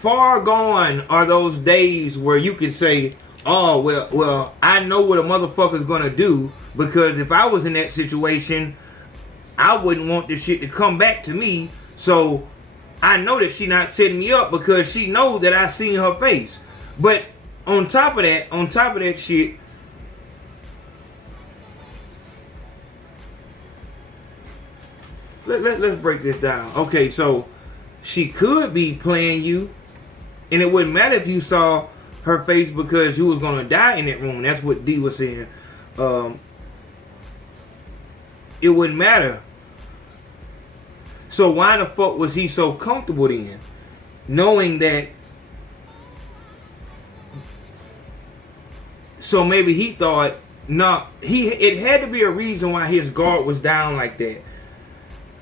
Far gone are those days where you could say, oh, well, I know what a motherfucker's gonna do, because if I was in that situation, I wouldn't want this shit to come back to me. So I know that she not setting me up because she know that I seen her face. But on top of that shit, let's break this down. Okay, so she could be playing you, and it wouldn't matter if you saw her face because you was gonna die in that room. That's what D was saying. It wouldn't matter. So why the fuck was he so comfortable then, knowing that? So maybe he thought, no, it had to be a reason why his guard was down like that.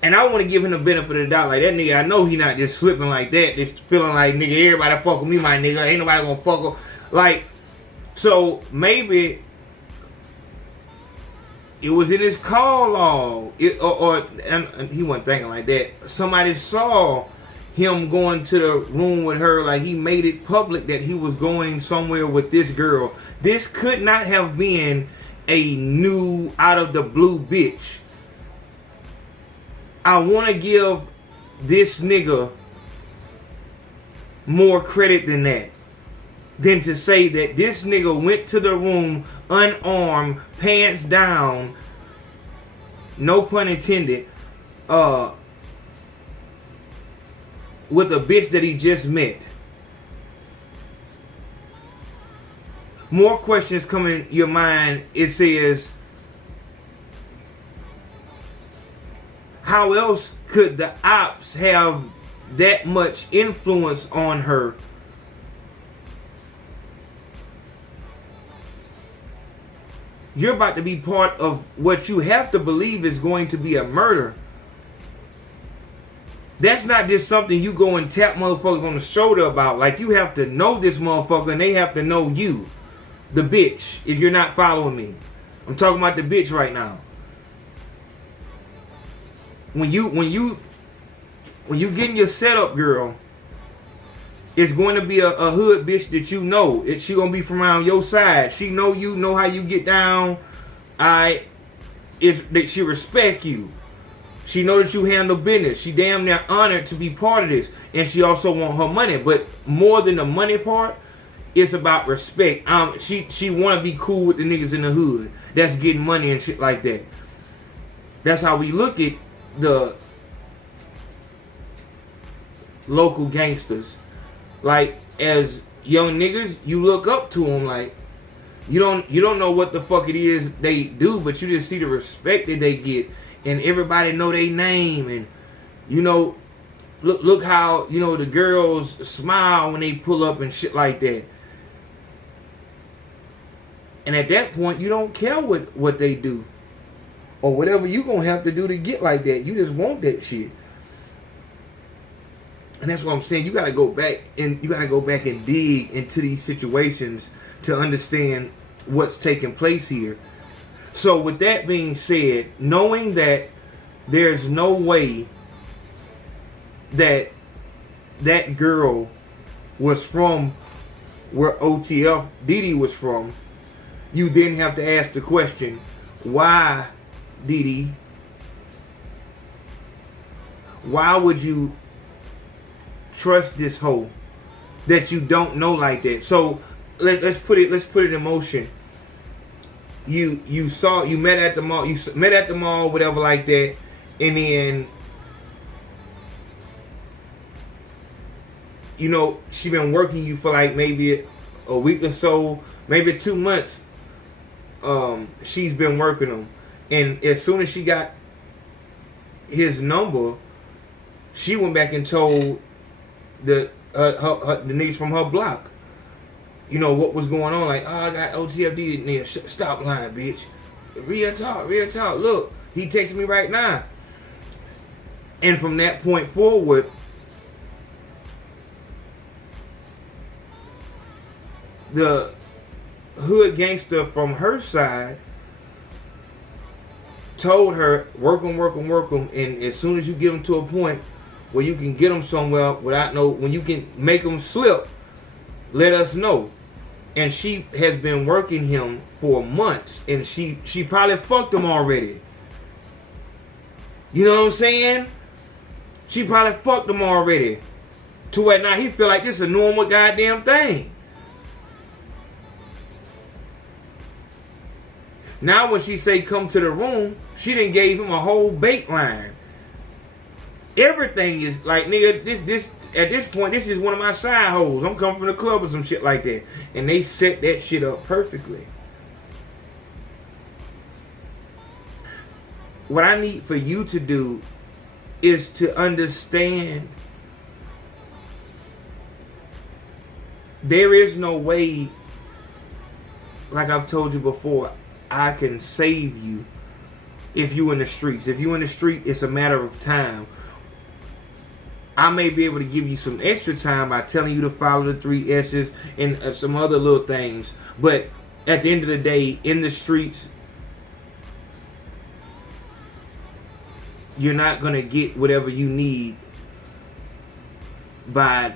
And I want to give him the benefit of the doubt. Like, that nigga, I know he not just slipping like that, just feeling like, nigga, everybody fuck with me, my nigga. Ain't nobody gonna fuck with. Like, so maybe it was in his call log. And he wasn't thinking like that. Somebody saw him going to the room with her. Like, he made it public that he was going somewhere with this girl. This could not have been a new, out of the blue bitch. I want to give this nigga more credit than that. Than to say that this nigga went to the room unarmed, pants down, no pun intended, with a bitch that he just met. More questions come in your mind. It says, how else could the ops have that much influence on her? You're about to be part of what you have to believe is going to be a murder. That's not just something you go and tap motherfuckers on the shoulder about. Like, you have to know this motherfucker and they have to know you. The bitch, if you're not following me. I'm talking about the bitch right now. When you getting your setup, girl, it's going to be a hood bitch that you know. She gonna be from around your side. She know you, know how you get down. That she respect you. She know that you handle business. She damn near honored to be part of this, and she also want her money. But more than the money part, it's about respect. She want to be cool with the niggas in the hood that's getting money and shit like that. That's how we look at the local gangsters. Like, as young niggas, you look up to them. Like, you don't know what the fuck it is they do, but you just see the respect that they get, and everybody know their name, and you know, look how, you know, the girls smile when they pull up and shit like that. And at that point, you don't care what they do or whatever you gonna have to do to get like that. You just want that shit. And that's what I'm saying. You gotta go back and dig into these situations to understand what's taking place here. So with that being said, knowing that there's no way that that girl was from where OTF Dede was from, you then have to ask the question, why, Dede? Why would you trust this hoe that you don't know like that? So let's put it in motion. You met at the mall, whatever like that, and then, you know, she been working you for like maybe a week or so, maybe 2 months. She's been working them, and as soon as she got his number, she went back and told the niggas from her block, you know, what was going on. Like, oh, I got OTFD in there. Stop lying, bitch. Real talk. Look, he texted me right now. And from that point forward, the hood gangster from her side told her, work them, and as soon as you get them to a point where you can get them somewhere without when you can make them slip, let us know. And she has been working him for months, and she probably fucked him already. You know what I'm saying? She probably fucked him already. To where now he feel like this is a normal goddamn thing. Now when she say come to the room, she done gave him a whole bait line. Everything is like, nigga, this at this point, this is one of my side hoes. I'm coming from the club or some shit like that. And they set that shit up perfectly. What I need for you to do is to understand there is no way, like I've told you before, I can save you if you in the streets. If you in the street, it's a matter of time. I may be able to give you some extra time by telling you to follow the 3 S's and some other little things. But at the end of the day, in the streets, you're not going to get whatever you need by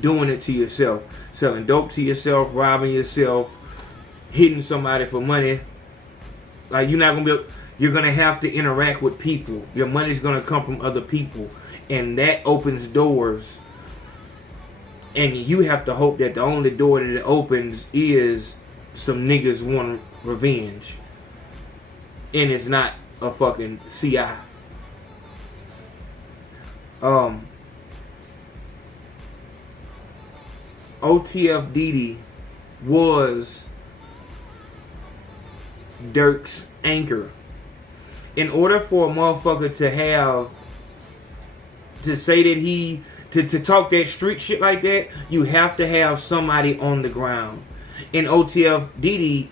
doing it to yourself. Selling dope to yourself, robbing yourself, hitting somebody for money. Like, you're not going to be able, you're going to have to interact with people. Your money's going to come from other people. And that opens doors. And you have to hope that the only door that it opens is some niggas want revenge. And it's not a fucking CI. OTF Dede was Dirk's anchor. In order for a motherfucker to have, to say that he, to talk that street shit like that, you have to have somebody on the ground. And OTF Dede,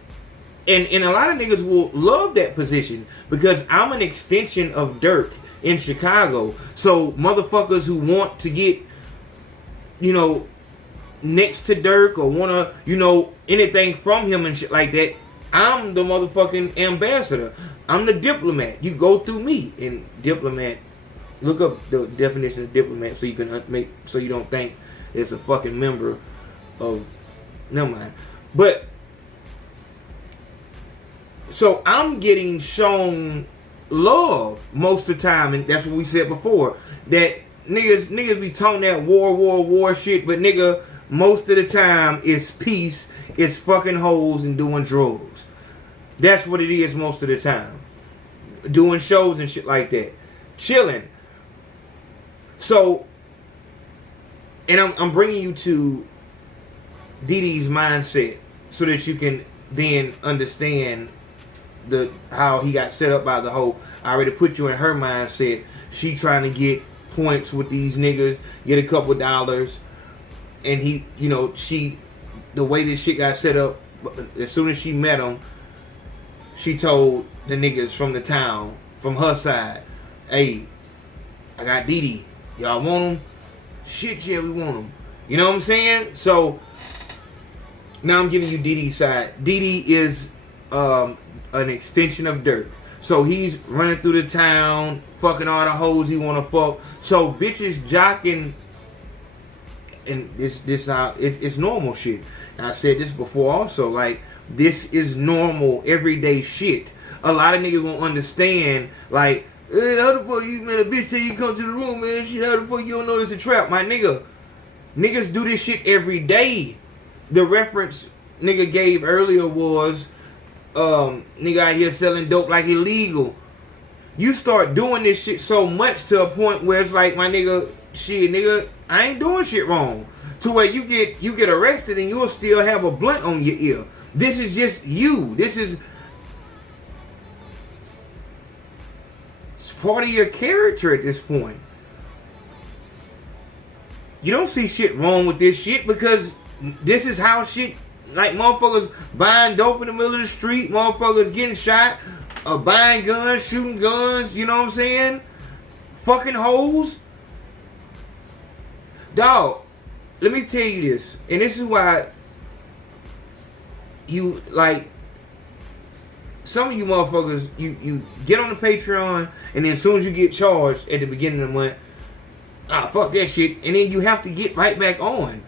and a lot of niggas will love that position because I'm an extension of Dirk in Chicago. So motherfuckers who want to get, you know, next to Dirk or want to, you know, anything from him and shit like that, I'm the motherfucking ambassador. I'm the diplomat. You go through me. And diplomat, look up the definition of diplomat so you can make, so you don't think it's a fucking member of, never mind. But so I'm getting shown love most of the time, and that's what we said before, that niggas be talking that war shit, but nigga, most of the time it's peace, it's fucking hoes and doing drugs. That's what it is most of the time. Doing shows and shit like that. Chilling. So, and I'm bringing you to Dede's mindset so that you can then understand how he got set up by the hoe. I already put you in her mindset. She trying to get points with these niggas, get a couple dollars, and he, you know, the way this shit got set up, as soon as she met him, she told the niggas from the town, from her side, hey, I got Dede. Y'all want him? Shit, yeah, we want him. You know what I'm saying? So, now I'm giving you Dede's side. Dede is an extension of Dirk. So he's running through the town, fucking all the hoes he want to fuck. So bitches jocking, and this how it's normal shit. And I said this before also, like, this is normal everyday shit. A lot of niggas won't understand, like, hey, how the fuck you, man, a bitch tell you come to the room, man, shit, how the fuck you don't know this a trap? My nigga, niggas do this shit every day. The reference nigga gave earlier was, nigga out here selling dope like illegal. You start doing this shit so much to a point where it's like, my nigga, shit, nigga, I ain't doing shit wrong. To where you get arrested and you'll still have a blunt on your ear. This is just you. This is it's part of your character at this point. You don't see shit wrong with this shit because this is how shit, like motherfuckers buying dope in the middle of the street, motherfuckers getting shot, buying guns, shooting guns, you know what I'm saying? Fucking hoes. Dog, let me tell you this, and this is why you, like, some of you motherfuckers, you get on the Patreon, and then as soon as you get charged at the beginning of the month, fuck that shit. And then you have to get right back on.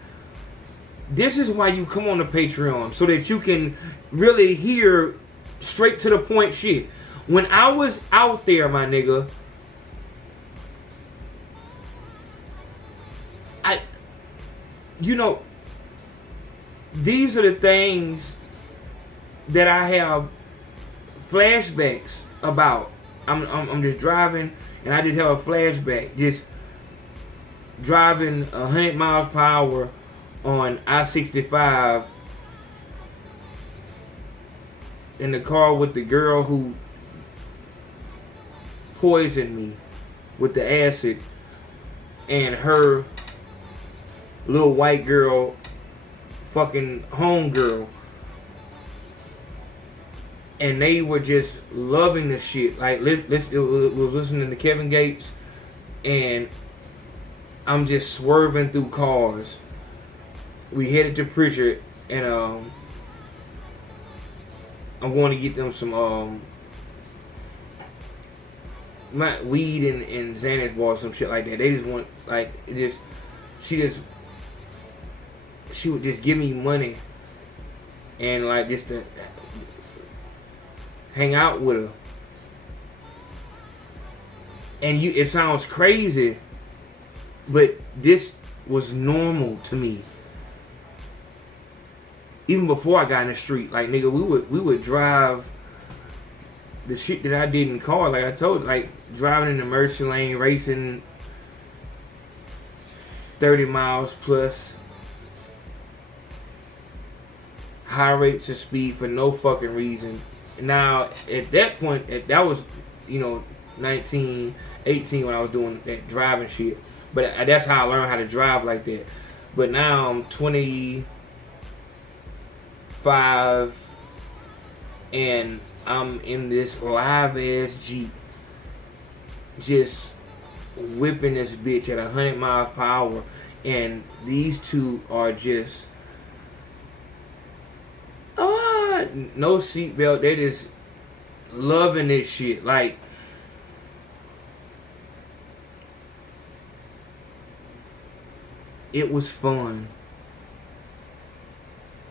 This is why you come on the Patreon, so that you can really hear straight to the point shit. When I was out there, my nigga, you know, these are the things that I have flashbacks about. I'm just driving, and I just have a flashback, just driving 100 miles per hour on I-65 in the car with the girl who poisoned me with the acid, and her little white girl, fucking homegirl, and they were just loving the shit. Like, it was listening to Kevin Gates, and I'm just swerving through cars. We headed to Pritchard, and I'm going to get them some my weed and Xanax bar, some shit like that. They just want, like, she would just give me money and, like, just to hang out with her. And it sounds crazy, but this was normal to me. Even before I got in the street, like, nigga, we would drive the shit that I did in the car, like I told you, like driving in the emergency lane, racing 30 miles plus, high rates of speed for no fucking reason. Now, at that point, that was, 19, 18 when I was doing that driving shit. But that's how I learned how to drive like that. But now I'm 25 and I'm in this live ass Jeep, just whipping this bitch at 100 miles per hour, and these two are just no seatbelt. They just loving this shit. Like, it was fun.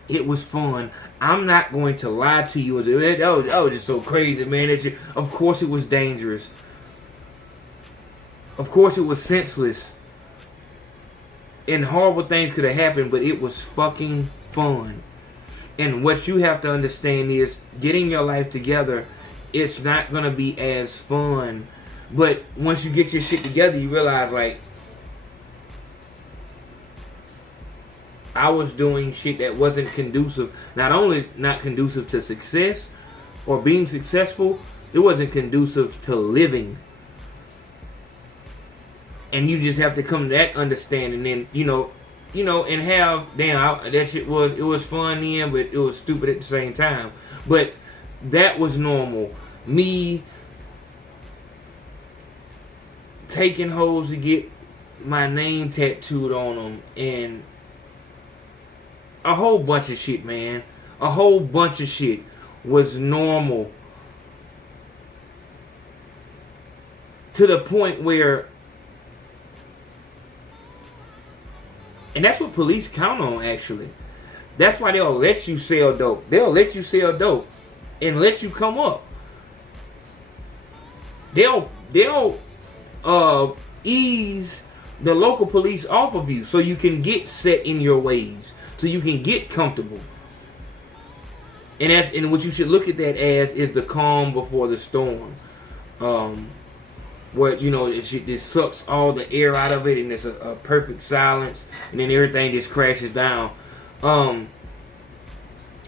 It was fun. I'm not going to lie to you. That was just so crazy, man. Of course it was dangerous. Of course it was senseless. And horrible things could have happened, but it was fucking fun. And what you have to understand is, getting your life together, it's not going to be as fun. But once you get your shit together, you realize, like, I was doing shit that wasn't conducive. Not only not conducive to success or being successful, it wasn't conducive to living. And you just have to come to that understanding. And and have, that shit was fun then, but it was stupid at the same time. But that was normal. Me taking hoes to get my name tattooed on them, and a whole bunch of shit, man. A whole bunch of shit was normal. To the point where, and that's what police count on, actually. That's why they'll let you sell dope. They'll let you sell dope and let you come up. They'll ease the local police off of you so you can get set in your ways. So you can get comfortable. And what you should look at that as is the calm before the storm. Where, it just sucks all the air out of it, and it's a perfect silence, and then everything just crashes down.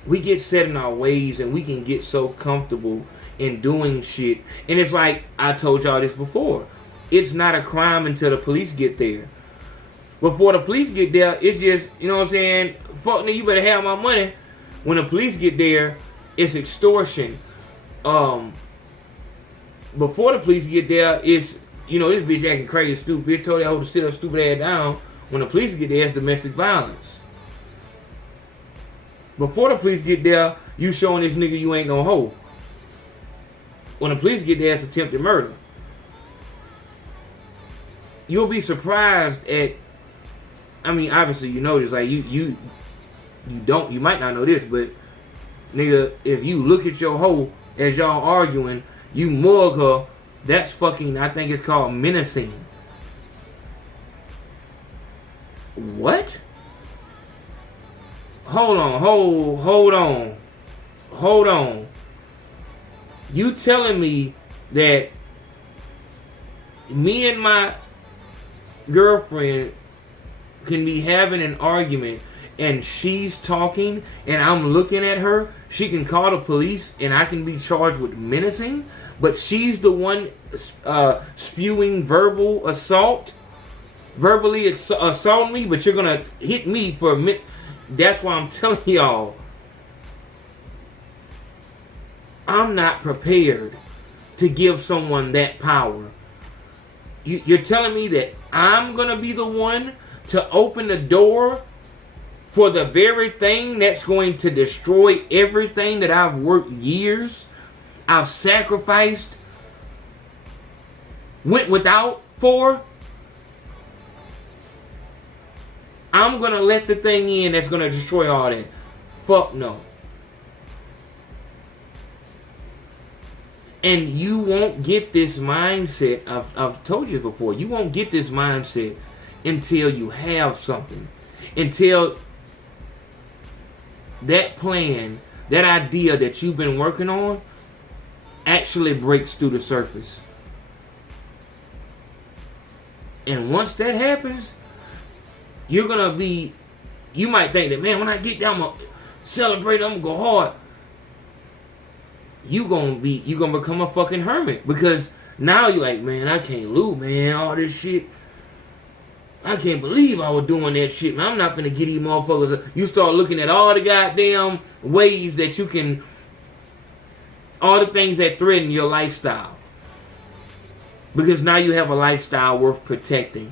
We get set in our ways, and we can get so comfortable in doing shit. And it's like, I told y'all this before, it's not a crime until the police get there. Before the police get there, it's just, you know what I'm saying, fuck nigga, you better have my money. When the police get there, it's extortion. Before the police get there, it's, this bitch acting crazy, stupid. Bitch told that hoe to sit her stupid ass down. When the police get there, it's domestic violence. Before the police get there, you showing this nigga you ain't no hoe. When the police get there, it's attempted murder. you'll be surprised at. I mean, obviously you know this. Like you might not know this, but nigga, if you look at your hoe as y'all arguing, you mug her. That's fucking. I think it's called menacing. What? Hold on. You telling me that me and my girlfriend can be having an argument and she's talking and I'm looking at her, she can call the police and I can be charged with menacing, but she's the one spewing verbal assault, verbally assaulting me, but you're gonna hit me for a minute. That's why I'm telling y'all, I'm not prepared to give someone that power. You're telling me that I'm going to be the one to open the door for the very thing that's going to destroy everything that I've worked years, I've sacrificed, went without for? I'm going to let the thing in that's going to destroy all that. Fuck no. And you won't get this mindset. I've told you before. You won't get this mindset until you have something. Until that plan, that idea that you've been working on actually breaks through the surface. And once that happens, you're going to be, you might think that, man, when I get down, I'm going to celebrate, I'm going to go hard. You're going to become a fucking hermit. Because now you're like, man, I can't lose, man, all this shit. I can't believe I was doing that shit, man. I'm not going to get these motherfuckers. You start looking at all the goddamn ways that you can, all the things that threaten your lifestyle. Because now you have a lifestyle worth protecting.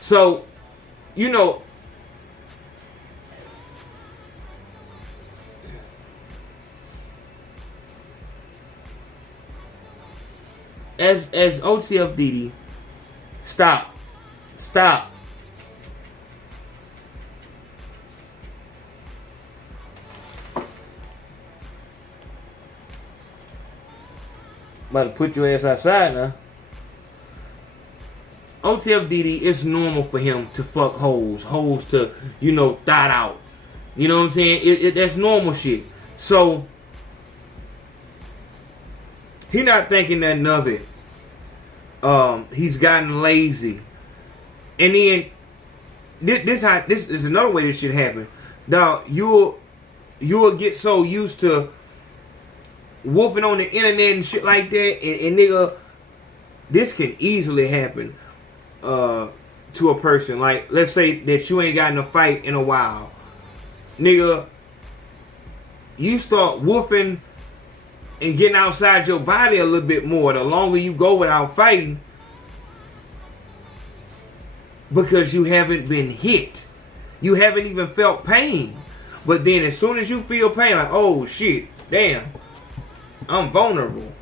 So, you know, as OTF Dede, stop. About to put your ass outside now. OTF Dede, it's normal for him to fuck hoes to, you know, thot out. You know what I'm saying? That's normal shit. So, he not thinking nothing of it. He's gotten lazy. And then, this is another way this shit happen. Now, you'll get so used to wolfing on the internet and shit like that, and nigga, this can easily happen to a person. Like, let's say that you ain't gotten a fight in a while. Nigga, you start woofing and getting outside your body a little bit more the longer you go without fighting, because you haven't been hit. You haven't even felt pain. But then as soon as you feel pain, like, oh shit, damn, I'm vulnerable.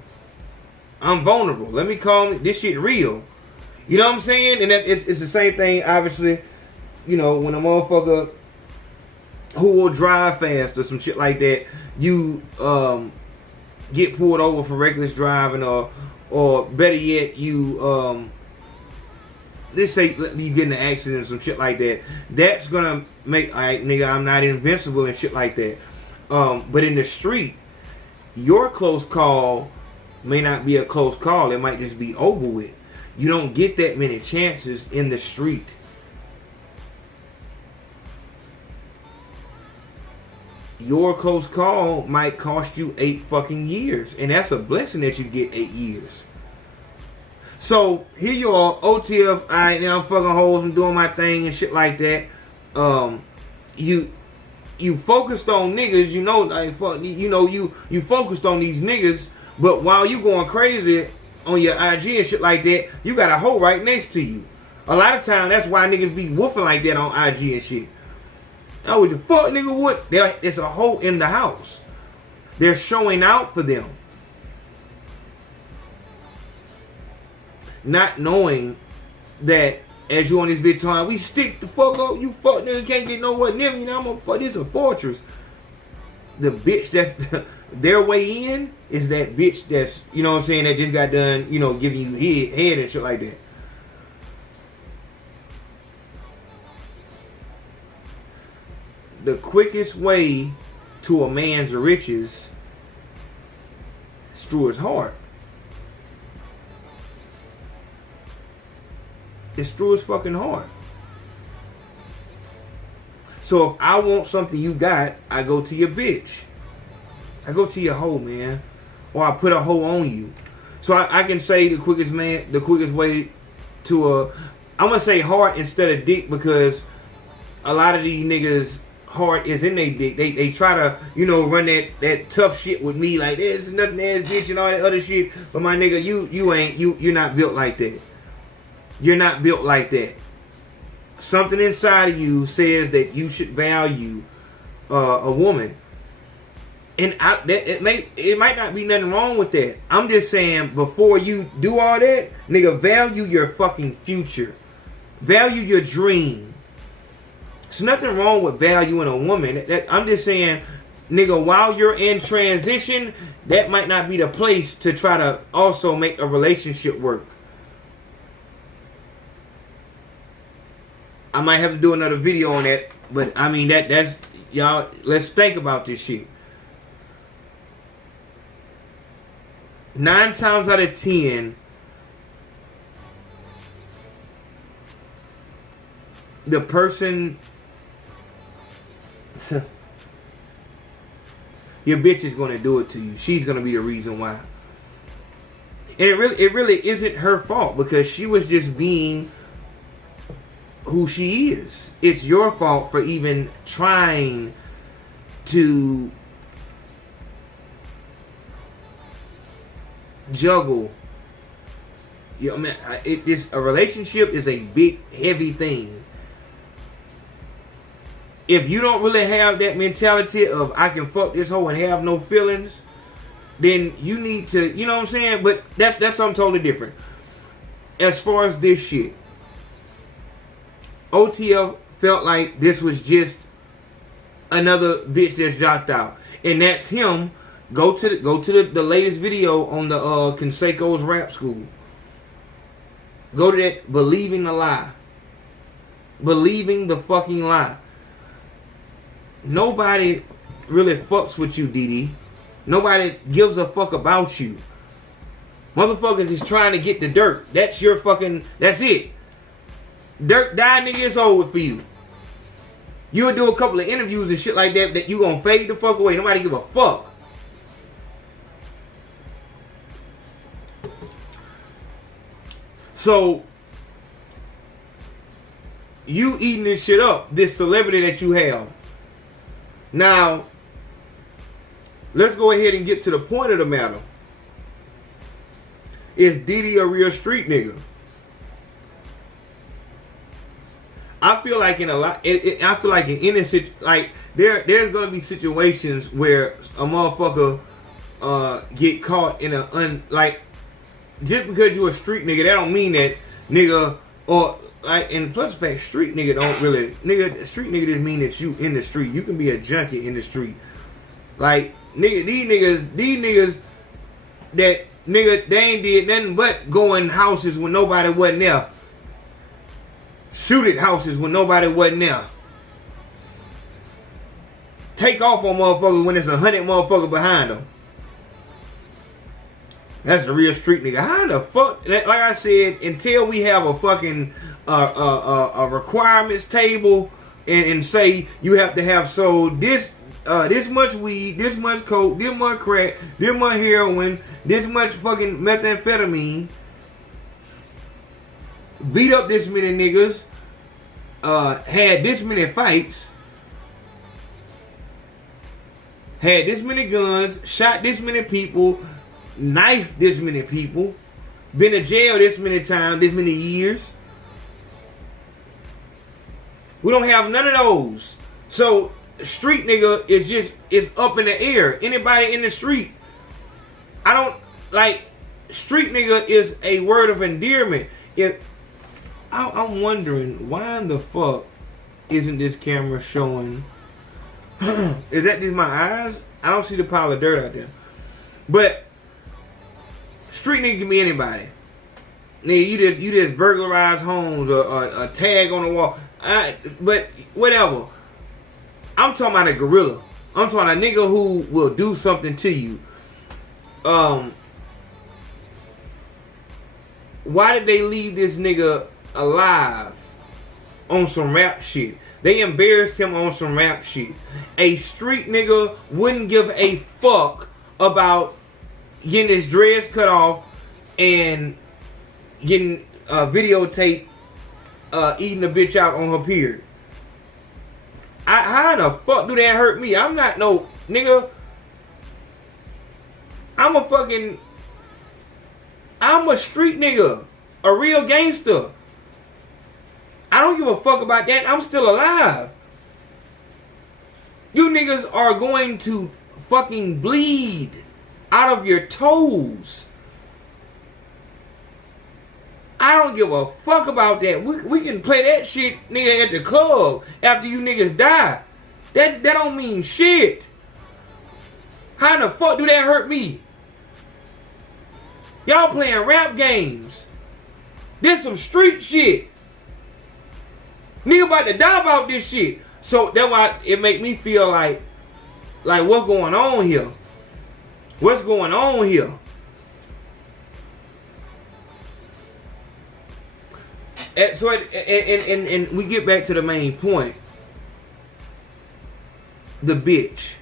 Let me call this shit real. You know what I'm saying? And it's the same thing, obviously, you know, when a motherfucker who will drive fast or some shit like that, you get pulled over for reckless driving, or better yet, you let's say you get in an accident or some shit like that. That's gonna make, alright, nigga, I'm not invincible and shit like that. But in the street, your close call may not be a close call. It might just be over with. You don't get that many chances in the street. Your close call might cost you 8 fucking years. And that's a blessing that you get 8 years. So, here you are, OTF, alright, now I'm fucking hoes and doing my thing and shit like that. You focused on niggas, you know, like, fuck, you know, you focused on these niggas, but while you going crazy on your IG and shit like that, you got a hoe right next to you. A lot of times, that's why niggas be woofing like that on IG and shit. Oh, what the fuck, nigga, what? There's a hoe in the house. They're showing out for them. not knowing that as you on this big time, we stick the fuck up, you fuck nigga can't get nowhere near me, you know, I'm gonna fuck, this a fortress. The bitch that's their way in is that bitch that's, you know what I'm saying, that just got done, you know, giving you head and shit like that. The quickest way to a man's riches is through his heart. It's through his fucking heart. So if I want something you got, I go to your bitch. I go to your hoe, man. Or I put a hoe on you. So I can say the quickest way to a, I'm gonna say heart instead of dick, because a lot of these niggas heart is in their dick. They try to, you know, run that tough shit with me, like there's nothing ass bitch and all that other shit. But my nigga, you're not built like that. You're not built like that. Something inside of you says that you should value a woman, and it might not be nothing wrong with that. I'm just saying, before you do all that, nigga, value your fucking future, value your dream. There's nothing wrong with valuing a woman. I'm just saying, nigga, while you're in transition, that might not be the place to try to also make a relationship work. I might have to do another video on that, but I mean that's y'all. Let's think about this shit. 9 times out of 10, the person, your bitch is gonna do it to you. She's gonna be the reason why, and it really isn't her fault, because she was just being who she is. It's your fault for even trying to juggle. You know, I mean, a relationship is a big, heavy thing. If you don't really have that mentality of I can fuck this hoe and have no feelings, then you need to, you know what I'm saying? But that's something totally different. As far as this shit, OTL felt like this was just another bitch that's jocked out, and that's him. Go to the latest video on the CONSACO's rap school. Go to that. Believing the lie. Believing the fucking lie. Nobody really fucks with you, Dede. Nobody gives a fuck about you. Motherfuckers is trying to get the dirt. That's your fucking. That's it. Dirt die, nigga, it's over for you. You'll do a couple of interviews and shit like that you gonna fade the fuck away. Nobody give a fuck. So, you eating this shit up, this celebrity that you have. Now, let's go ahead and get to the point of the matter. Is Dede a real street nigga? I feel like in any like there's gonna be situations where a motherfucker get caught in like, just because you a street nigga, that don't mean that nigga, or like, and plus the fact street nigga don't really, nigga, street nigga just mean that you in the street. You can be a junkie in the street. Like, nigga, these niggas that nigga, they ain't did nothing but go in houses when nobody wasn't there. Shoot at houses when nobody wasn't there. Take off on motherfuckers when there's 100 motherfuckers behind them. That's the real street nigga. How the fuck? Like I said, until we have a fucking a requirements table and say you have to have sold this much weed, this much coke, this much crack, this much heroin, this much fucking methamphetamine, beat up this many niggas, had this many fights, had this many guns, shot this many people, knifed this many people, been in jail this many times, this many years. We don't have none of those. So street nigga is up in the air. Anybody in the street, I don't like, street nigga is a word of endearment. If I'm wondering why in the fuck isn't this camera showing? Is that just my eyes? I don't see the pile of dirt out there. But street nigga can be anybody. Nigga, you just burglarize homes or a tag on the wall. But whatever. I'm talking about a gorilla. I'm talking about a nigga who will do something to you. Why did they leave this nigga alive on some rap shit? They embarrassed him on some rap shit. A street nigga wouldn't give a fuck about getting his dreads cut off and getting videotaped eating a bitch out on her period. How the fuck do that hurt me? I'm not no nigga. I'm a street nigga. A real gangster. I don't give a fuck about that. I'm still alive. You niggas are going to fucking bleed out of your toes. I don't give a fuck about that. We can play that shit, nigga, at the club after you niggas die. That don't mean shit. How the fuck do that hurt me? Y'all playing rap games. This some street shit. Nigga about to die about this shit. So that's why it make me feel like what's going on here? What's going on here? And we get back to the main point. The bitch.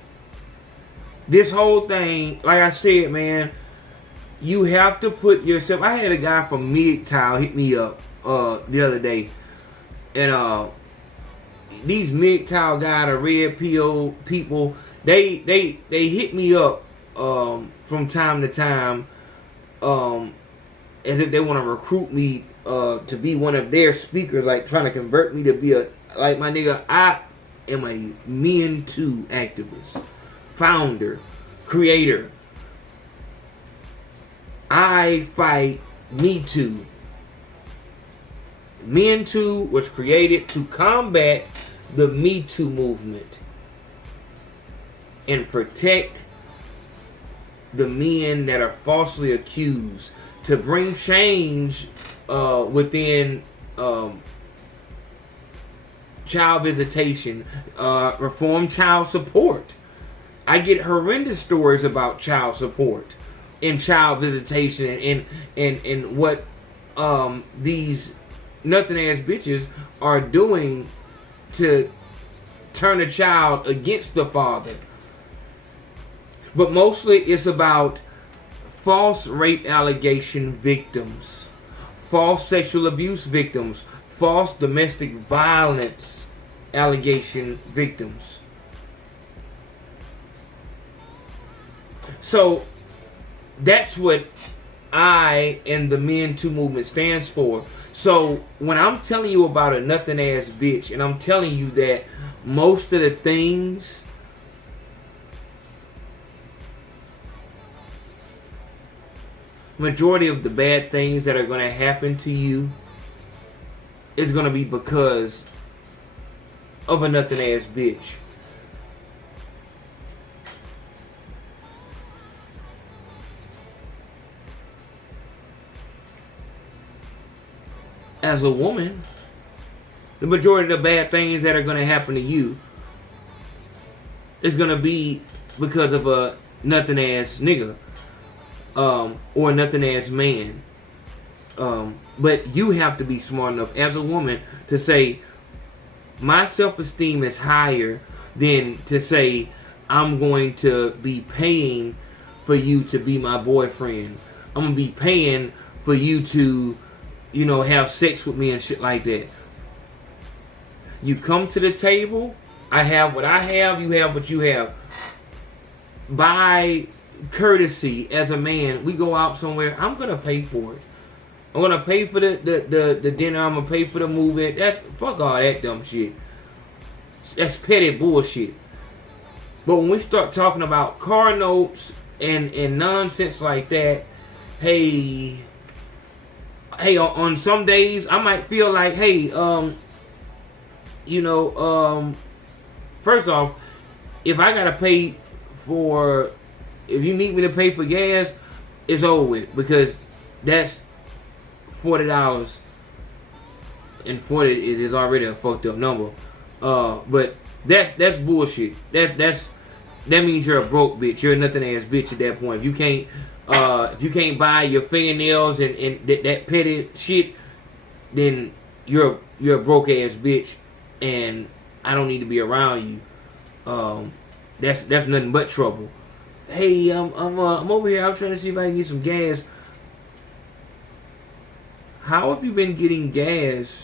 This whole thing, like I said, man, you have to put yourself. I had a guy from MGTOW hit me up the other day. And these MGTOW guys, the red pill people, they hit me up from time to time as if they want to recruit me to be one of their speakers, like trying to convert me to be like my nigga. I am a Men Too activist, founder, creator. I fight Me Too. Men Too was created to combat the Me Too movement and protect the men that are falsely accused, to bring change within child visitation, reform child support. I get horrendous stories about child support and child visitation and what these nothing ass bitches are doing to turn a child against the father. But mostly it's about false rape allegation victims, false sexual abuse victims, false domestic violence allegation victims. So that's what I and the Men Too movement stands for. So when I'm telling you about a nothing ass bitch, and I'm telling you that most of the things majority of the bad things that are going to happen to you is going to be because of a nothing ass bitch. As a woman, the majority of the bad things that are going to happen to you is going to be because of a nothing ass nigga. Or nothing ass man. But you have to be smart enough as a woman to say, my self-esteem is higher than to say, I'm going to be paying for you to be my boyfriend. I'm going to be paying for you to, have sex with me and shit like that. You come to the table, I have what I have, you have what you have. By courtesy, as a man, we go out somewhere, I'm gonna pay for it. I'm gonna pay for the dinner, I'm gonna pay for the movie. Fuck all that dumb shit. That's petty bullshit. But when we start talking about car notes and nonsense like that, hey, on some days I might feel like, hey, first off, if I gotta pay for, if you need me to pay for gas, it's over with, because that's $40, and 40 is already a fucked up number. But that's bullshit. That means you're a broke bitch. You're a nothing ass bitch at that point. If you can't buy your fingernails and that petty shit, then you're a broke ass bitch, and I don't need to be around you. That's nothing but trouble. Hey, I'm over here. I'm trying to see if I can get some gas. How have you been getting gas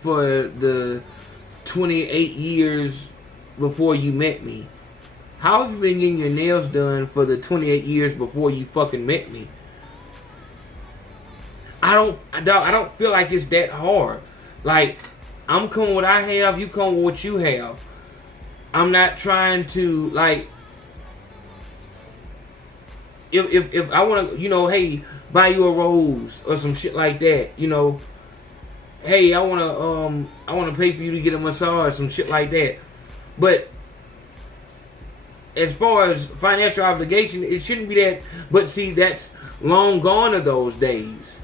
for the 28 years before you met me? How have you been getting your nails done for the 28 years before you fucking met me? I don't feel like it's that hard. Like, I'm coming with what I have, you come with what you have. I'm not trying to, like, if I want to, hey, buy you a rose or some shit like that, hey, I want to pay for you to get a massage, some shit like that. But as far as financial obligation, it shouldn't be that. But see, that's long gone of those days.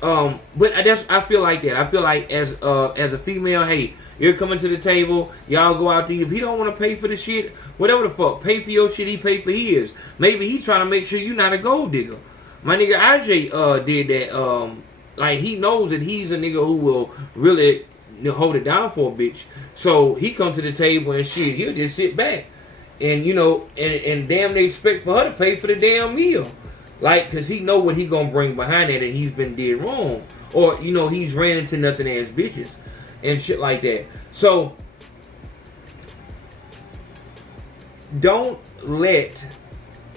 But I feel like that. I feel like as a female, hey, you're coming to the table, y'all go out to eat. If he don't want to pay for the shit, whatever the fuck, pay for your shit, he pay for his. Maybe he trying to make sure you're not a gold digger. My nigga IJ did that. Like, he knows that he's a nigga who will really hold it down for a bitch. So he come to the table and shit, he'll just sit back. And and damn, they expect for her to pay for the damn meal. Like, cause he know what he gonna bring behind that, and he's been dead wrong. Or, he's ran into nothing ass bitches and shit like that. So don't let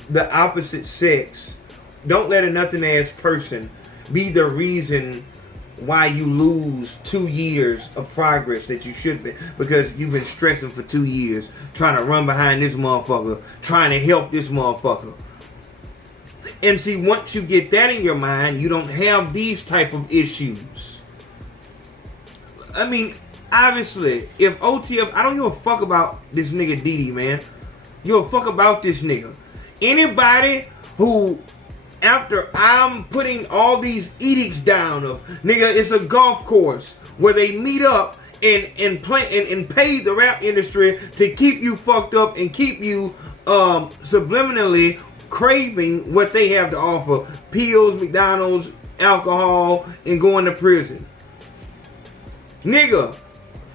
the opposite sex, don't let a nothing ass person be the reason why you lose 2 years of progress that you should be, because you've been stressing for 2 years trying to run behind this motherfucker, trying to help this motherfucker. And see, once you get that in your mind, you don't have these type of issues. I mean, obviously, if OTF, I don't give a fuck about this nigga Dede, man. Give a fuck about this nigga. Anybody who, after I'm putting all these edicts down of, nigga, it's a golf course where they meet up and play and pay the rap industry to keep you fucked up and keep you subliminally craving what they have to offer: pills, McDonald's, alcohol, and going to prison. Nigga,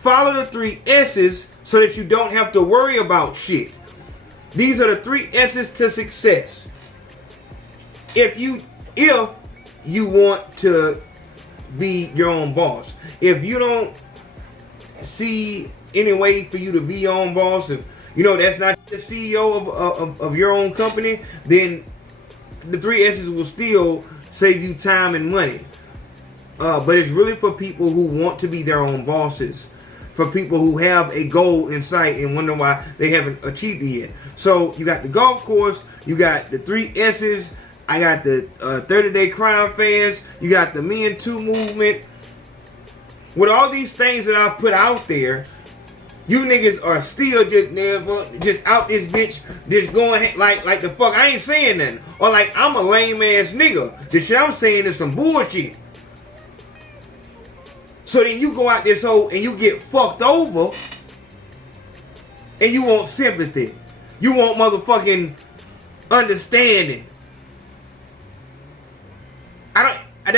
follow the 3 S's so that you don't have to worry about shit. These are the 3 S's to success. If you want to be your own boss, if you don't see any way for you to be your own boss, if that's not the CEO of your own company, then the 3 S's will still save you time and money. But it's really for people who want to be their own bosses, for people who have a goal in sight and wonder why they haven't achieved it yet. So you got the golf course, you got the 3 S's, I got the 30-day crime fans, you got the Me Too movement. With all these things that I've put out there, you niggas are still just out this bitch, just going like the fuck. I ain't saying nothing. Or like I'm a lame ass nigga. The shit I'm saying is some bullshit. So then you go out this hole and you get fucked over, and you want sympathy. You want motherfucking understanding. I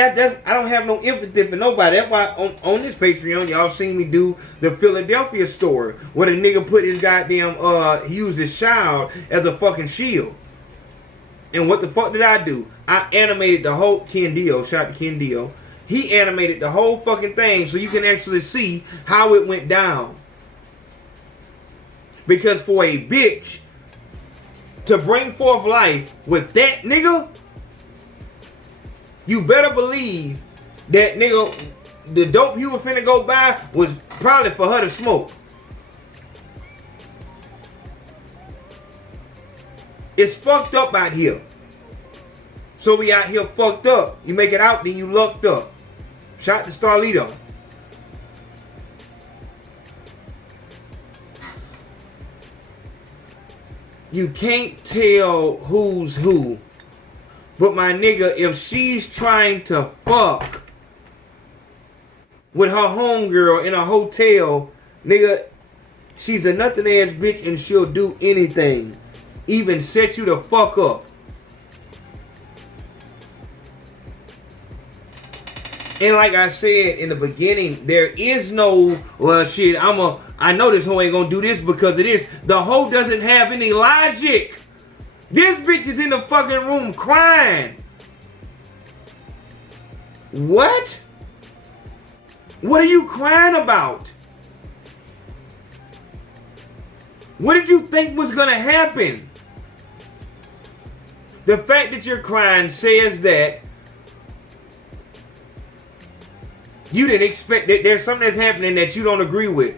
don't have no empathy for nobody. That's why on this Patreon, y'all seen me do the Philadelphia story where the nigga put his goddamn, he used his child as a fucking shield. And what the fuck did I do? I animated the whole, Ken Dio, shout out to Ken Dio. He animated the whole fucking thing so you can actually see how it went down. Because for a bitch to bring forth life with that nigga, you better believe that nigga, the dope he was finna go buy was probably for her to smoke. It's fucked up out here. So we out here fucked up. You make it out, then you lucked up. Shout to Starlito. You can't tell who's who. But my nigga, if she's trying to fuck with her homegirl in a hotel, nigga, she's a nothing ass bitch and she'll do anything. Even set you the fuck up. And like I said in the beginning, there is no, well shit, I know this hoe ain't gonna do this because of this. The hoe doesn't have any logic. This bitch is in the fucking room crying. What? What are you crying about? What did you think was gonna happen? The fact that you're crying says that you didn't expect that there's something that's happening that you don't agree with.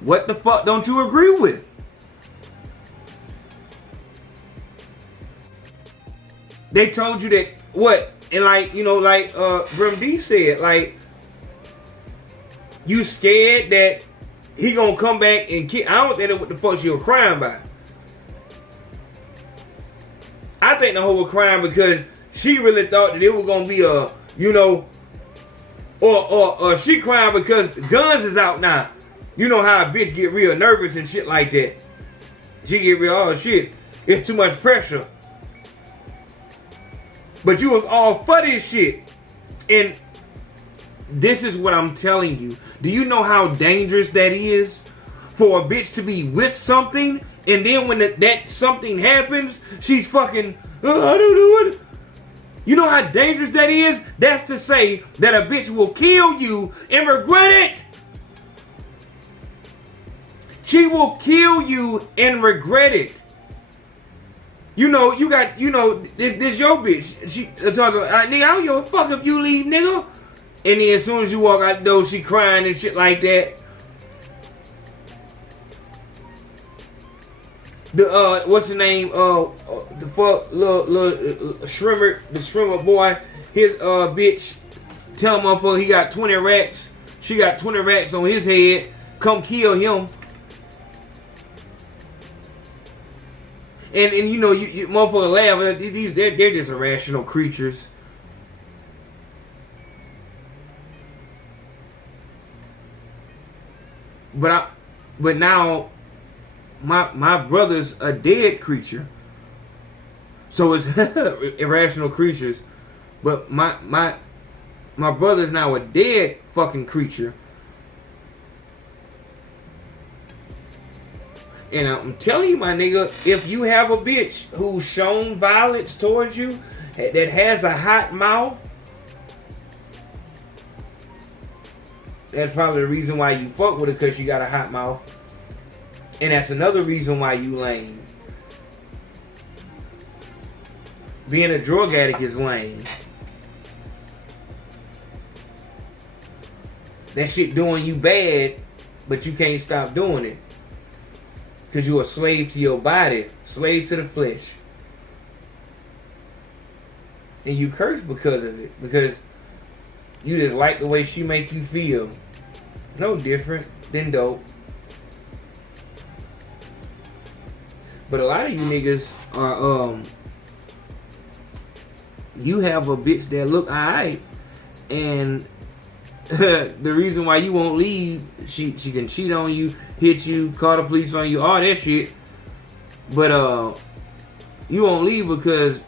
What the fuck don't you agree with? They told you that what? And like, you know, like Brim D said, like, you scared that he gonna come back and kill. I don't think that's what the fuck she was crying about. I think the whole was crying because she really thought that it was gonna be a, you know, or she crying because Guns is out now. You know how a bitch get real nervous and shit like that. She get real, oh shit, it's too much pressure. But you was all for this shit. And this is what I'm telling you. Do you know how dangerous that is? For a bitch to be with something, and then when that something happens, she's fucking, oh, I don't know what. You know how dangerous that is? That's to say that a bitch will kill you and regret it. She will kill you and regret it. You know, you got, you know, this your bitch. She talking about, nigga, I don't give a fuck if you leave, nigga. And then as soon as you walk out the door, she crying and shit like that. The what's the name? The fuck little shrimmer, the shrimmer boy. His bitch tell motherfucker he got 20 racks. She got 20 racks on his head. Come kill him. And you know you motherfucker laugh. They're just irrational creatures. But now my brother's a dead creature, so it's irrational creatures. But my brother's now a dead fucking creature, and I'm telling you, my nigga, if you have a bitch who's shown violence towards you, that has a hot mouth, that's probably the reason why you fuck with her, because she got a hot mouth. And that's another reason why you lame. Being a drug addict is lame. That shit doing you bad, but you can't stop doing it. Because you're a slave to your body. Slave to the flesh. And you curse because of it. Because you just like the way she make you feel. No different than dope. But a lot of you niggas are, you have a bitch that look alright, and the reason why you won't leave, she can cheat on you, hit you, call the police on you, all that shit. But you won't leave because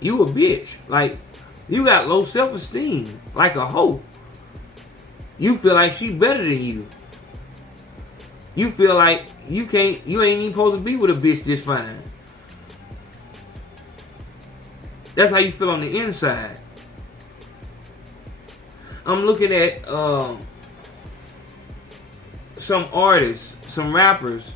you a bitch. Like, you got low self-esteem, like a hoe. You feel like she better than you. You feel like you ain't even supposed to be with a bitch this fine. That's how you feel on the inside. I'm looking at some artists, some rappers.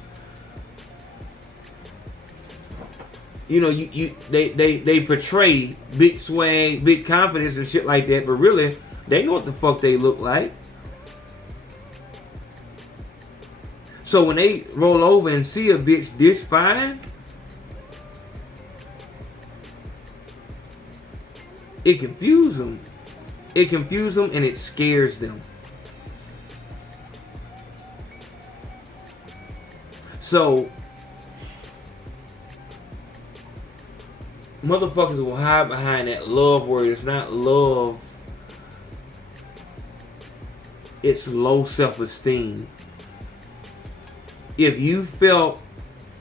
You know, they portray big swag, big confidence and shit like that, but really, they know what the fuck they look like. So when they roll over and see a bitch this fine, It confuses them. It confuses them and it scares them. So, motherfuckers will hide behind that love word. It's not love. It's low self-esteem. If you felt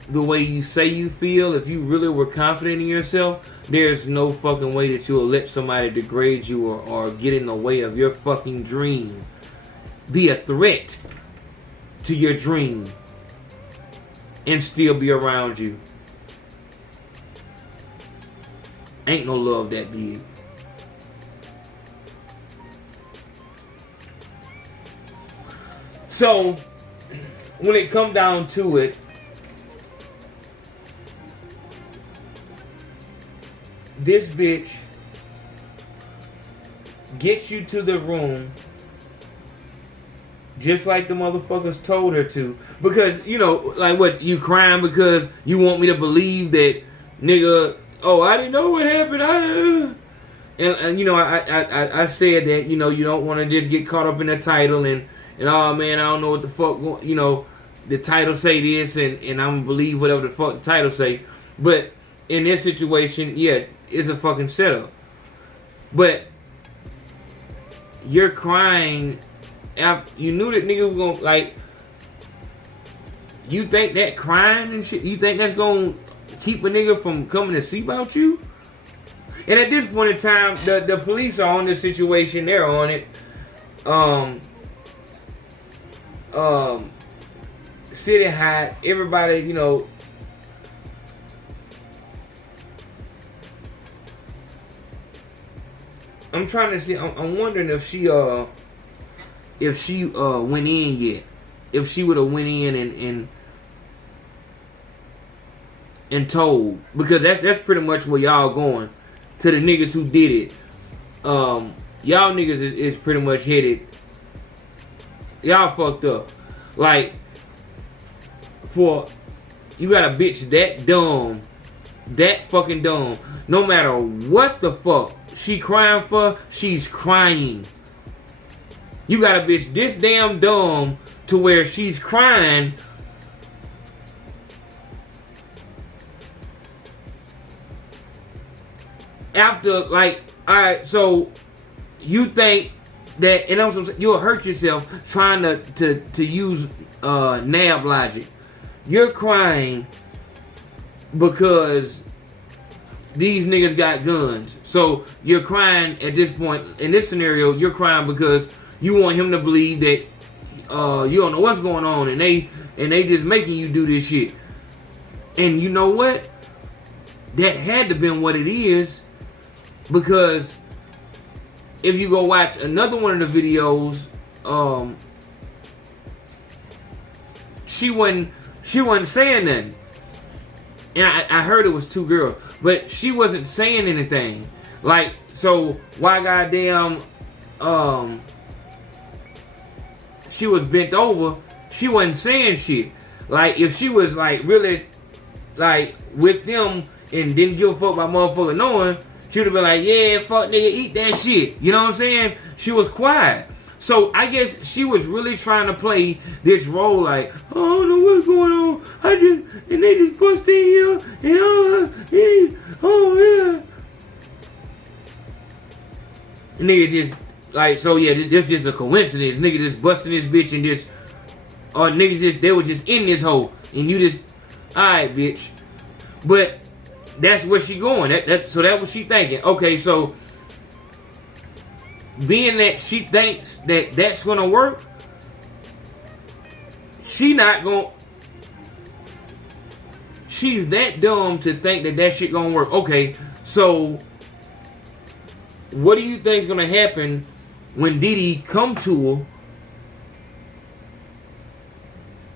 the way you say you feel, if you really were confident in yourself, there's no fucking way that you'll let somebody degrade you or get in the way of your fucking dream. Be a threat to your dream and still be around you. Ain't no love that big. So, when it come down to it, this bitch gets you to the room just like the motherfuckers told her to. Because, you know, like what, you crying because you want me to believe that, nigga, oh, I didn't know what happened. And you know, I said that, you know, you don't want to just get caught up in the title and oh man, I don't know what the fuck, you know, the title say this and I'm gonna believe whatever the fuck the title say. But in this situation, yeah, it's a fucking setup. But you're crying after you knew that nigga was gonna, like, you think that crying and shit, you think that's gonna keep a nigga from coming to see about you? And at this point in time, the police are on this situation, they're on it. City high, everybody, you know. I'm trying to see. I'm wondering if she went in yet. If she would have went in and told, because that's pretty much where y'all going, to the niggas who did it. Y'all niggas is pretty much headed. Y'all fucked up. Like, for you got a bitch that dumb, that fucking dumb. No matter what the fuck she crying for, she's crying. You got a bitch this damn dumb to where she's crying after, like, alright, so you think that, and also you'll hurt yourself trying to use nab logic. You're crying because these niggas got guns. So you're crying at this point, in this scenario, you're crying because you want him to believe that you don't know what's going on and they just making you do this shit. And you know what? That had to been what it is, because if you go watch another one of the videos, she wasn't saying nothing. And I heard it was two girls, but she wasn't saying anything. Like, so why goddamn she was bent over, she wasn't saying shit. Like, if she was like really like with them and didn't give a fuck about motherfucker knowing, she would have been like, yeah, fuck nigga, eat that shit. You know what I'm saying? She was quiet. So I guess she was really trying to play this role like, oh, I don't know what's going on. And they just bust in here and oh yeah. And nigga just like, so yeah, this just a coincidence. Nigga just busting this bitch and just, or niggas just, they were just in this hole and you just, alright bitch. But that's where she going. So that's what she thinking. Okay, so being that she thinks that that's gonna work, she's that dumb to think that shit gonna work. Okay, so what do you think's gonna happen when Dede come to her?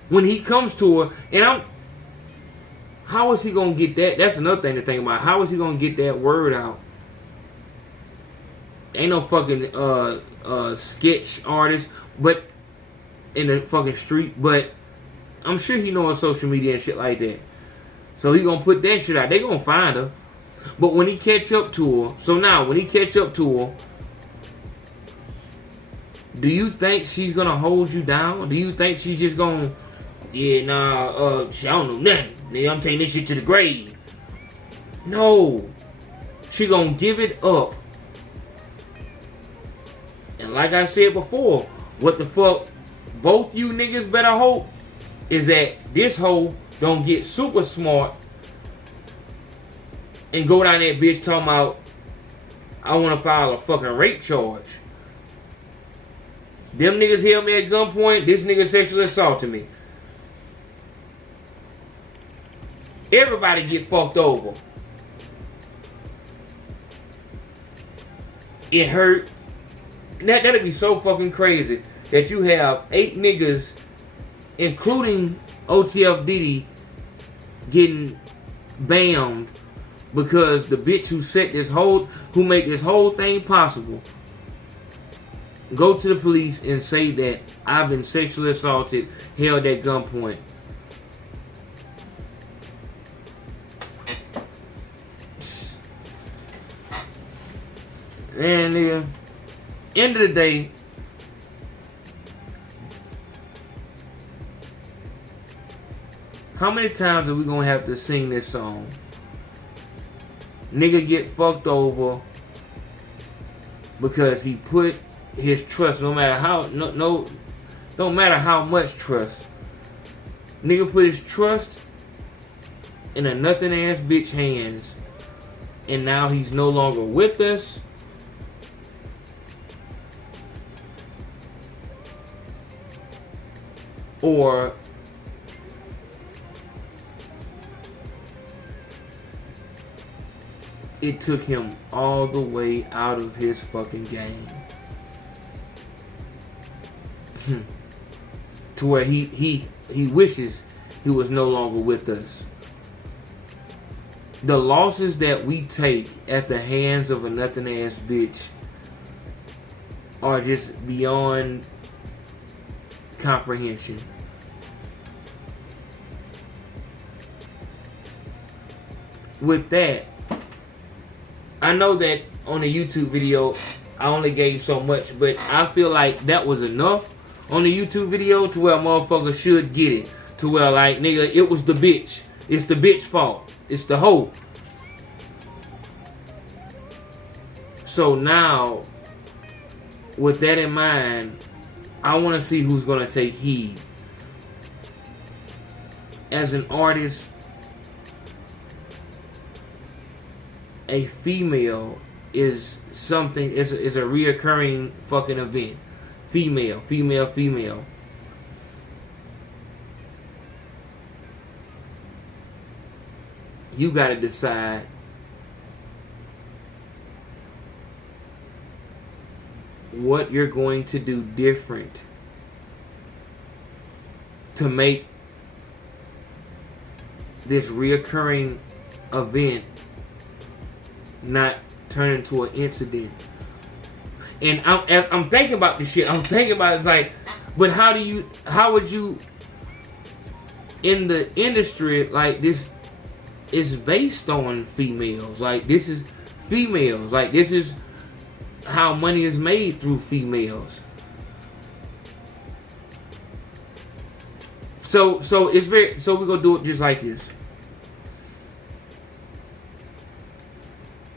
When he comes to her, and how is he gonna get that? That's another thing to think about. How is he gonna get that word out? Ain't no fucking sketch artist, but in the fucking street. But I'm sure he knows social media and shit like that. So he gonna put that shit out. They gonna find her. But when he catch up to her, so now when he catch up to her, do you think she's gonna hold you down? Do you think she's just gonna, yeah, nah, I don't know nothing. Nigga, I'm taking this shit to the grave. No. She gonna give it up. And like I said before, what the fuck both you niggas better hope is that this hoe don't get super smart and go down that bitch talking about, I want to file a fucking rape charge. Them niggas held me at gunpoint. This nigga sexually assaulted me. Everybody get fucked over. It hurt. That'd be so fucking crazy that you have 8 niggas, including OTF Diddy, getting bammed because the bitch who made this whole thing possible, go to the police and say that I've been sexually assaulted, held at gunpoint. And nigga, end of the day, how many times are we gonna have to sing this song? Nigga get fucked over because he put his trust, no matter how, don't matter how much trust. Nigga put his trust in a nothing ass bitch hands, and now he's no longer with us. Or it took him all the way out of his fucking game. To where he wishes he was no longer with us. The losses that we take at the hands of a nothing ass bitch are just beyond comprehension. With that, I know that on the YouTube video I only gave so much, but I feel like that was enough on the YouTube video to where a motherfucker should get it. To where, like, nigga, it was the bitch. It's the bitch fault. It's the hoe. So now, with that in mind, I want to see who's going to take heed. As an artist, a female is something, is a reoccurring fucking event. Female, female, female. You got to decide what you're going to do different to make this reoccurring event not turn into an incident. And I'm thinking about this shit. I'm thinking about it's like, but how would you, in the industry, like, this is based on females. Like, this is females. Like, this is how money is made, through females. So it's very, so we're gonna do it just like this.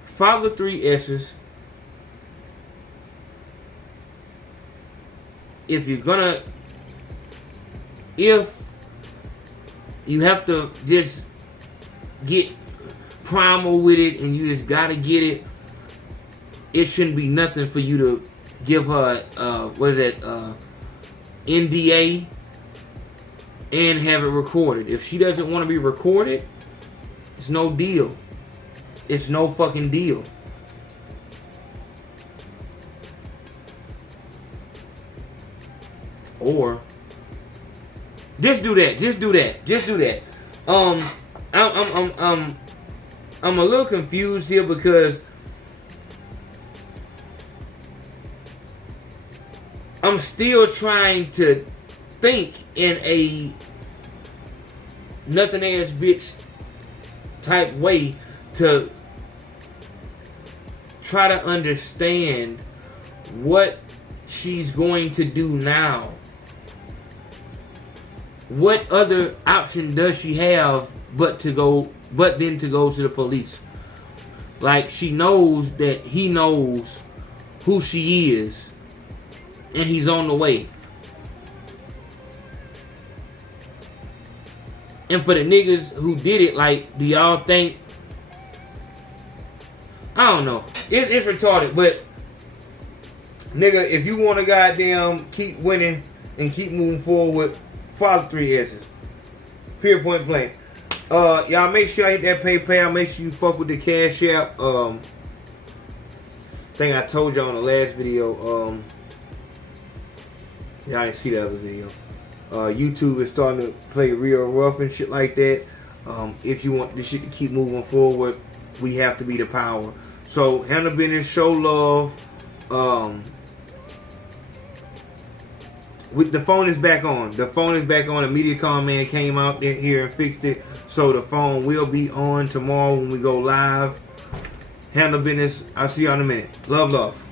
Follow the 3 S's. If you have to just get primal with it and you just gotta get it, it shouldn't be nothing for you to give her NDA and have it recorded. If she doesn't want to be recorded, it's no deal. It's no fucking deal. Or just do that. Just do that. Just do that. I'm a little confused here because I'm still trying to think in a nothing ass bitch type way to try to understand what she's going to do now. What other option does she have but then to go to the police? Like, she knows that he knows who she is, and he's on the way. And for the niggas who did it, like, do y'all think, I don't know, it's retarded, but nigga, if you want to goddamn keep winning and keep moving forward, follow 3 S's. Period, point blank. Y'all make sure I hit that PayPal. Make sure you fuck with the Cash App. Thing I told y'all on the last video. Y'all didn't see the other video. YouTube is starting to play real rough and shit like that. If you want this shit to keep moving forward, we have to be the power. So handle business, show love. With the phone is back on. The phone is back on. The MediaCom man came out there here and fixed it. So the phone will be on tomorrow when we go live. Handle business. I'll see you in a minute. Love, love.